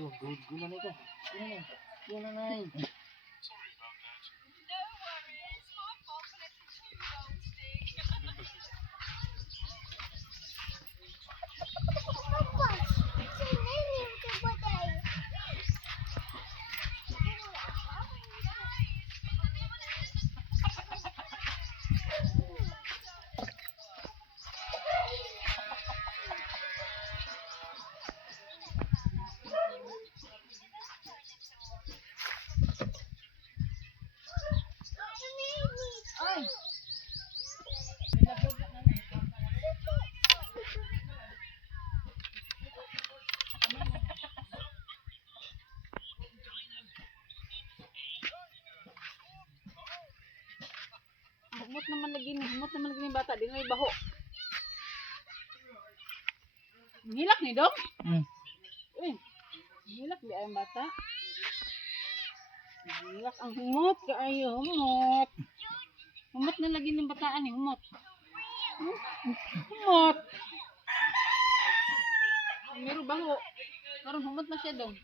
Tuh, guna na ito. Guna na. Humot naman lagi ni bata, di na may baho. Hilak ni dong? Hilak di ang bata. Hilak ang humot kaayo, humot. Humot na lagi ng bataan eh, humot. Humot. Meron baho. Karon humot na siya dong.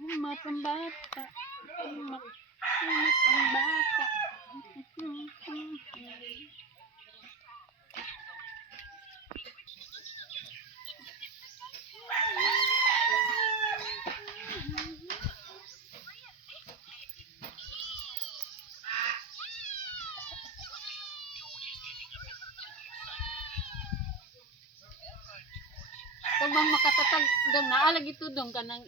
Humot ang bata. Humot ang bata. Kung bang makatatag dong, naalag ito dong kanang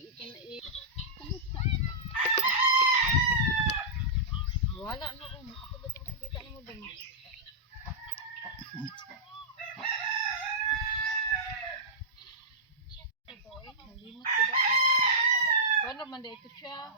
wala no, ako dito makikita mo dong. Nalimot ko ba? Wala man da ito siya.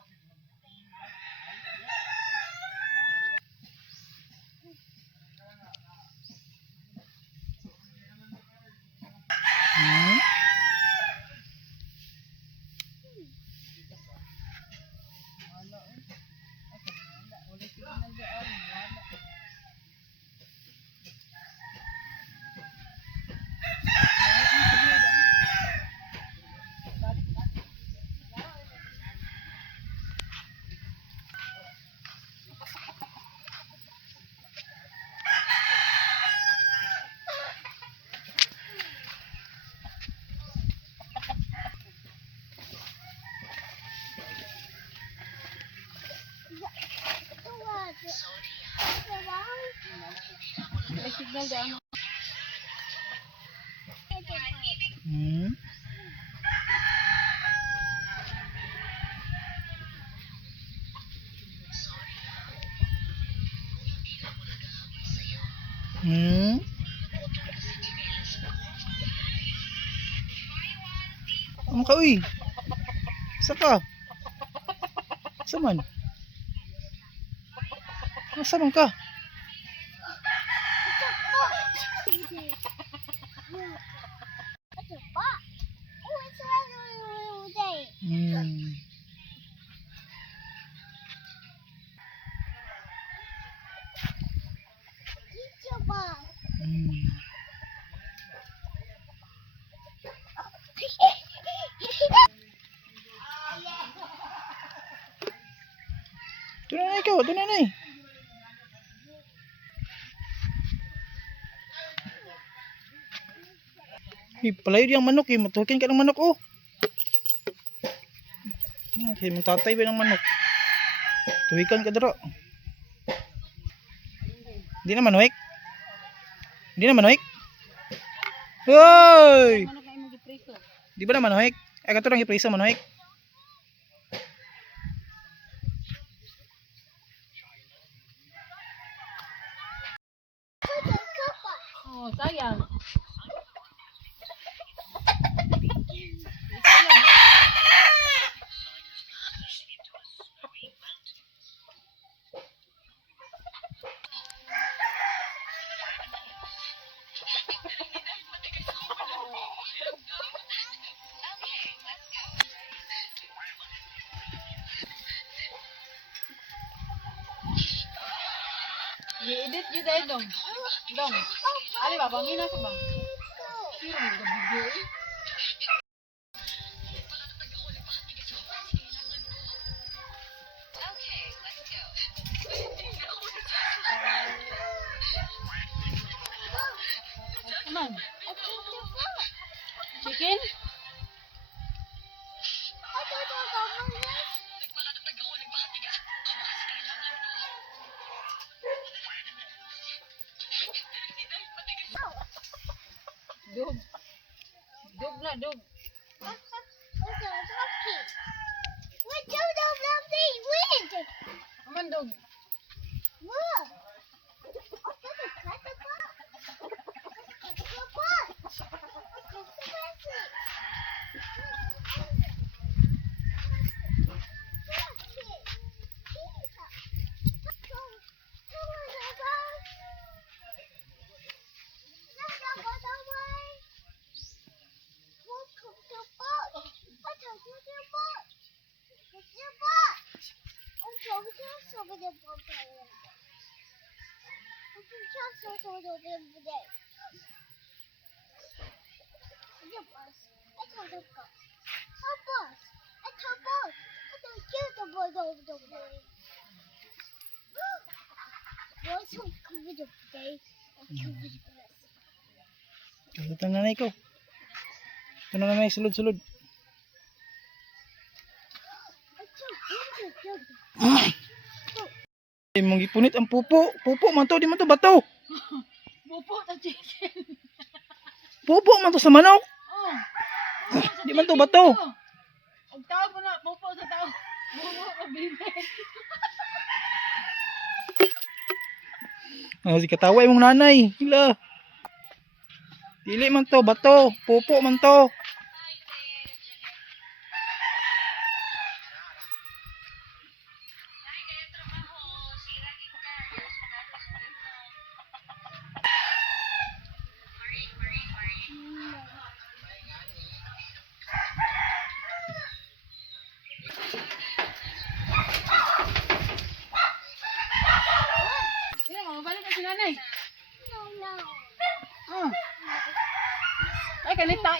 May signal daan. Ano ka, uy? Isa ka? Isa man? Asa man ka? Doon na ikaw, doon na eh. Palayo diyang manok eh, matukin ka ng manok oh. Okay, mong tatay ba ng manok? Tuhikan ka dito. Hindi na manuhik? Hindi na manuhik? Hoy! Di ba na manuhik? Ay kato lang iprisa manuhik. Oh, sayang. I-edit yun dahil dong. Dong. Ali ba? Bangin na sa bang? Sira mo gabidyo eh. Come on. Chicken? Dog. Dog na, dog. Come on, dog. Ito na nanay ko. Ito na nanay, sulod-sulod. Ay, mong gipunit ang pupo. Pupo man to, di man to bato. Pupo ta chicken. Pupo man to sa manok. Oh. Di man to bato. Ang tao po na, pupo sa tao. Pupo ka bibig. Oh, si katawa imong nanay. Hila. Dili man to bato, pupo man to. Yan, mabalik na si nanay. Oh. Ay, kanita.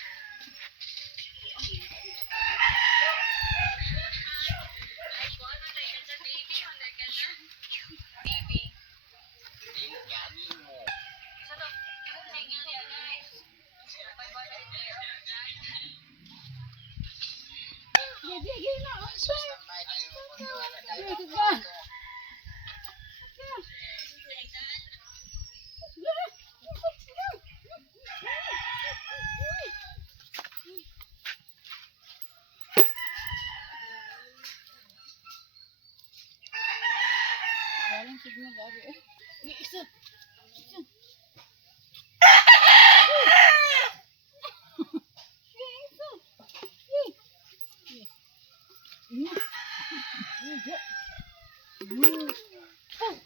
Walang signal gabi eh. Isa. Isa.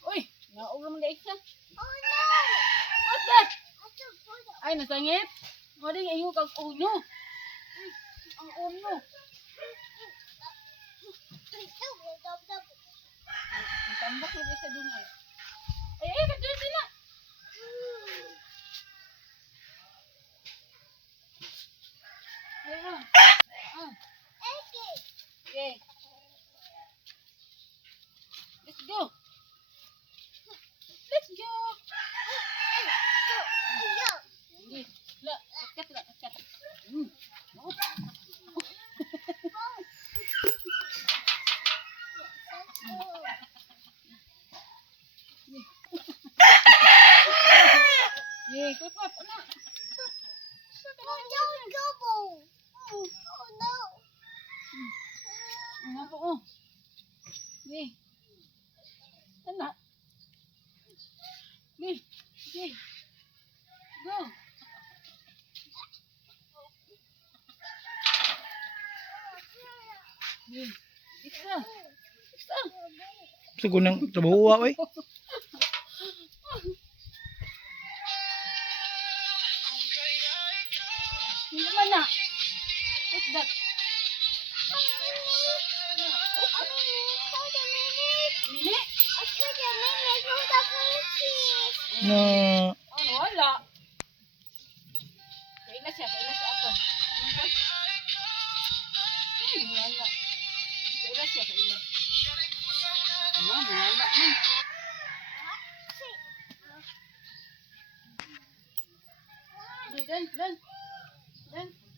Uy, naugam na isa. What's that? Ay, nasangit? Wala yung ayun kang uno. Ang uno. Ang tambak na isa din ay. Ay, kadun sila. Ay, ah. Ah. Okay. Let's go. Let's go. Hindi. La, kat la, kat. Oh. Yeah, go up, anak. Ano po, oh. Yeah. Anak. Yeah. Yeah. Go. Yeah. Isa. Isa. Siguro nang trabaho oy. Hindi naman na. What's that? Nini? Na Ano, wala. Kaya na siya. Kaila siya ato. Ano ka? Wala. Kaila siya. Kaila. Wala man. Dan.